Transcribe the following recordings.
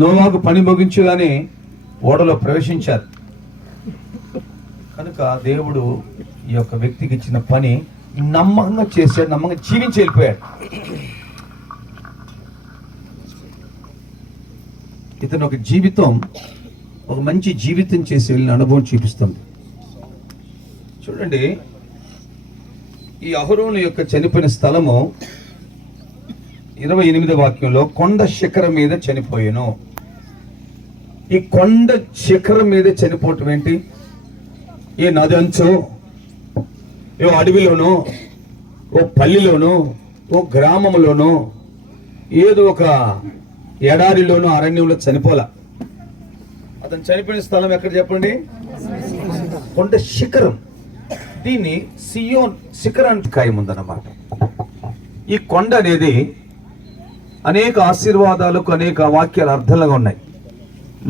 నోవాహు పని ముగించగానే ఓడలో ప్రవేశించారు. కనుక దేవుడు ఈ యొక్క వ్యక్తికి ఇచ్చిన పని నమ్మకంగా చేశాడు, నమ్మకంగా జీవించి వెళ్ళిపోయాడు. ఇతను ఒక జీవితం, ఒక మంచి జీవితం చేసి వెళ్ళిన అనుభవం చూపిస్తుంది. చూడండి, ఈ అహరోను యొక్క చనిపోయిన స్థలము 28వ వాక్యంలో కొండ శిఖరం మీద చనిపోయాను. ఈ కొండ శిఖరం మీద చనిపోవటం ఏంటి? ఏ నది అంచో, ఏ అడవిలోనో, ఓ పల్లిలోనో, ఓ గ్రామంలోనో, ఏదో ఒక ఎడారిలోనో అరణ్యంలో చనిపోలా. అతను చనిపోయిన స్థలం ఎక్కడ చెప్పండి? కొండ శిఖరం. దీన్ని సియోన్ శిఖరానికి ఖాయం ఉందన్నమాట. ఈ కొండ అనేది అనేక ఆశీర్వాదాలకు, అనేక వాక్యాల అర్థాలుగా ఉన్నాయి.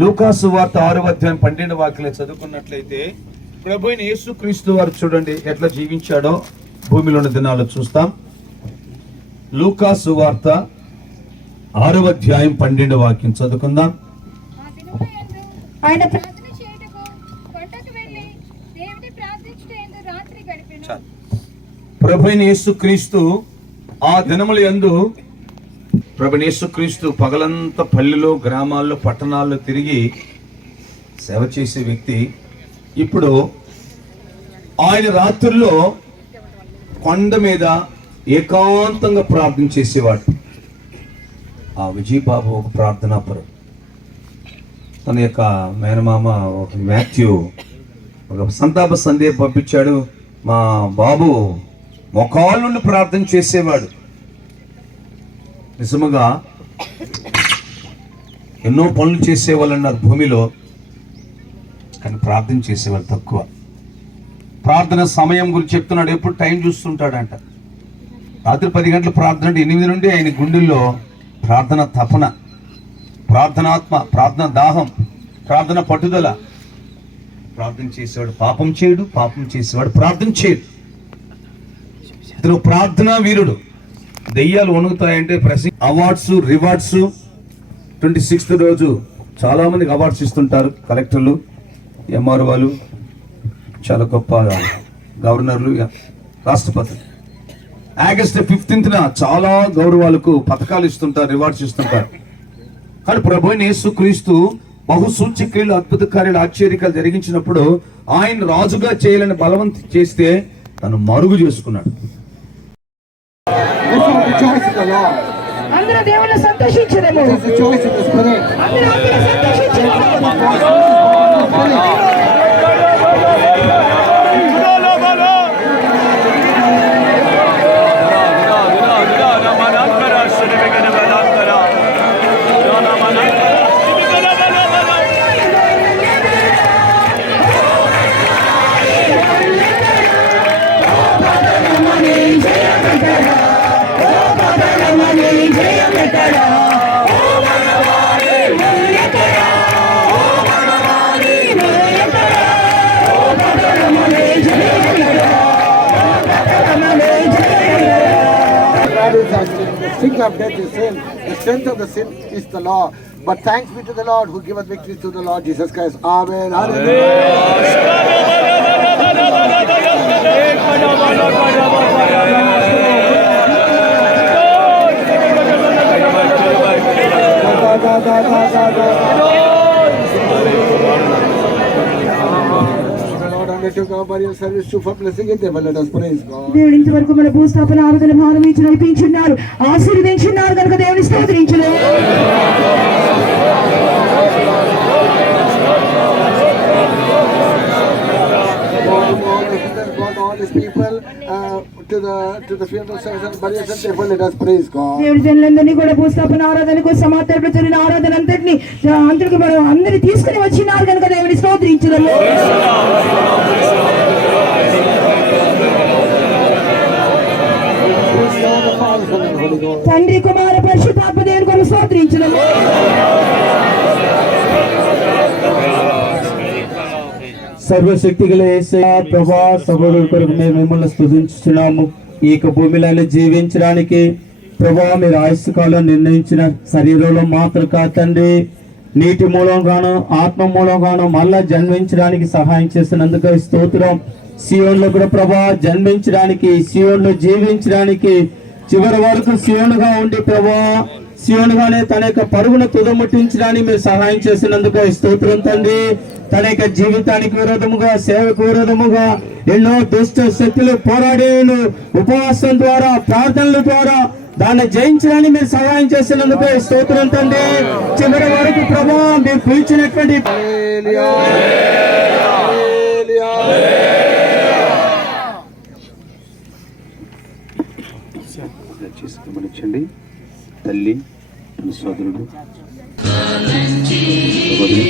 లూకాసు వార్త 6వ అధ్యాయం 12వ వాక్యాలు చదువుకున్నట్లయితే ప్రభు అయిన యేసుక్రీస్తు వారు చూడండి ఎట్లా జీవించాడో భూమిలో ఉన్న దినాల్లో చూస్తాం. లూకాసు వార్త 6వ అధ్యాయం 12వ వాక్యం చదువుకుందాం. ప్రభు అయిన యేసుక్రీస్తు ఆ దినముల యందు ప్రభు యేసుక్రీస్తు పగలంతా పల్లెలో, గ్రామాల్లో, పట్టణాల్లో తిరిగి సేవ చేసే వ్యక్తి. ఇప్పుడు ఆయన రాత్రుల్లో కొండ మీద ఏకాంతంగా ప్రార్థన చేసేవాడు. ఆ విజయబాబు ఒక ప్రార్థనాపరు. తన యొక్క మేనమామ మాథ్యూ ఒక సంతాప సందేశం పంపించాడు. మా బాబు మొఖాల నుండి ప్రార్థన చేసేవాడు. నిజముగా ఎన్నో పనులు చేసేవాళ్ళు అన్నారు భూమిలో, కానీ ప్రార్థన చేసేవాళ్ళు తక్కువ. ప్రార్థన సమయం గురించి చెప్తున్నాడు. ఎప్పుడు టైం చూస్తుంటాడంట. రాత్రి 10 గంటల ప్రార్థన అంటే 8 నుండి ఆయన గుండెల్లో ప్రార్థన తపన, ప్రార్థనాత్మ, ప్రార్థన దాహం, ప్రార్థన పట్టుదల. ప్రార్థన చేసేవాడు పాపం చేయడు, పాపం చేసేవాడు ప్రార్థన చేయడు. ఇతను ప్రార్థనా వీరుడు. దెయ్యాలు వణుకుతాయంటే అవార్డ్స్, రివార్డ్స్ 26th రోజు చాలా మందికి అవార్డ్స్ ఇస్తుంటారు. కలెక్టర్లు, ఎంఆర్ఓలు, చాలా గొప్ప గవర్నర్లు, రాష్ట్రపతులు. ఆగస్టు 15న చాలా గౌరవాలకు పథకాలు ఇస్తుంటారు, రివార్డ్స్ ఇస్తుంటారు. కానీ ప్రభు అయిన యేసుక్రీస్తు బహు సూచక్రియలు, అద్భుత కార్యాలు, ఆశ్చర్యకాలు జరిగించినప్పుడు ఆయన రాజుగా చేయాలని బలవంతం చేస్తే తను మరుగు చేసుకున్నాడు. అందరూ దేవుని సంతోషించడము. The sting of death is sin. The strength of the sin is the law. But thanks be to the Lord who giveth victory through the Lord Jesus Christ. Amen. దేవుడు ఇంతవరకు మన భూస్థాపన ఆరాధన భారమించి నడిపించున్నారు, ఆశీర్వదించున్నారు కనుక దేవుని స్తోత్రించును. దేవుడి జనులందరినీ కూడా భూస్థాపన ఆరాధనకు, సమాధానం జరిగిన ఆరాధన అంతటిని అందరినీ తీసుకుని వచ్చినారు కనుక దేవుని స్తోత్రించును. తండ్రి, కుమార, పరిశుద్ధాత్మ దేవుని కొరకు స్తోత్రించును. సర్వశక్తి గల యేసయ్యా ప్రభువా, సహోదరుల కొరకు మేము మిమ్మల్ని స్తుతించుచున్నాము. ఈ యొక్క భూమిలో జీవించడానికి ప్రభువా మీరు ఆయుష్కాలం నిర్ణయించిన శరీరంలో మాత్రం కాదండి, నీటి మూలంగాను ఆత్మ మూలంగాను మళ్ళా జన్మించడానికి సహాయం చేసినందుకు స్తోత్రం. సియోన్లో కూడా ప్రభా జన్మించడానికి, సియోన్లో జీవించడానికి, చివరి వరకు సియోనుగా ఉండి ప్రభా సియోనుగానే తన యొక్క పరుగును తుదముట్టించడానికి మీరు సహాయం చేసినందుకు స్తోత్రం తండ్రి. తన యొక్క జీవితానికి విరోధముగా, సేవకు విరోధముగా ఎన్నో దుష్ట శక్తులు పోరాడేను ఉపవాసం ద్వారా, ప్రార్థనల ద్వారా దాన్ని జయించడానికి మీరు సహాయం చేసినందుకు స్తోత్రం తండ్రి. చివరి వరకు ప్రభా మీరు పిలిచినటువంటి దయచేసి గమనించండి. తల్లి, తన సోదరుడు, సహోదరి